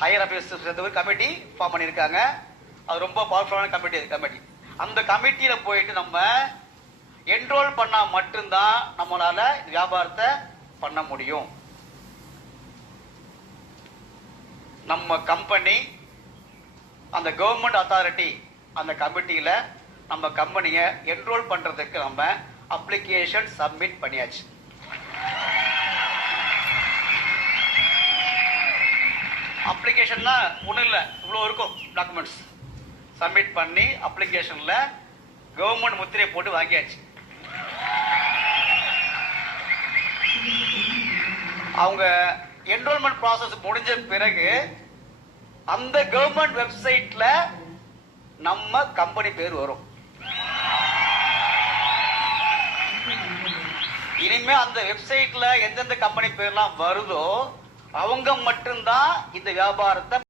Higher office சேர்ந்த ஒரு committee form பண்ணியிருக்காங்க. அது ரொம்ப பவர்ஃபுல்லான கமிட்டி. அந்த கமிட்டியில போயிட்டு நம்ம என்ரோல் பண்ணா மட்டும்தான் நம்மளால வியாபாரத்தை பண்ண முடியும். நம்ம கம்பெனி அந்த கவர்மெண்ட் அத்தாரிட்டி அந்த கமிட்டியில நம்ம கம்பெனியை என்ரோல் பண்றதுக்கு நம்ம அப்ளிகேஷன் சப்மிட் பண்ணியாச்சு. அப்ளிகேஷன்ல ஒன்றும் இல்லை, இவ்வளோ இருக்கும் டாக்குமெண்ட்ஸ். சப்மிட் பண்ணி அப்ளிகேஷன்ல கவர்மெண்ட் முத்திரையை போட்டு வாங்கியாச்சு. அவங்க என்ரோல்மெண்ட் ப்ராசஸ் முடிஞ்ச பிறகு அந்த கவர்மெண்ட் வெப்சைட்ல நம்ம கம்பெனி பேர் வரும். இனிமே அந்த வெப்சைட்ல எந்தெந்த கம்பெனி பேர்லாம் வருதோ அவங்க மட்டும்தான் இந்த வியாபாரத்தை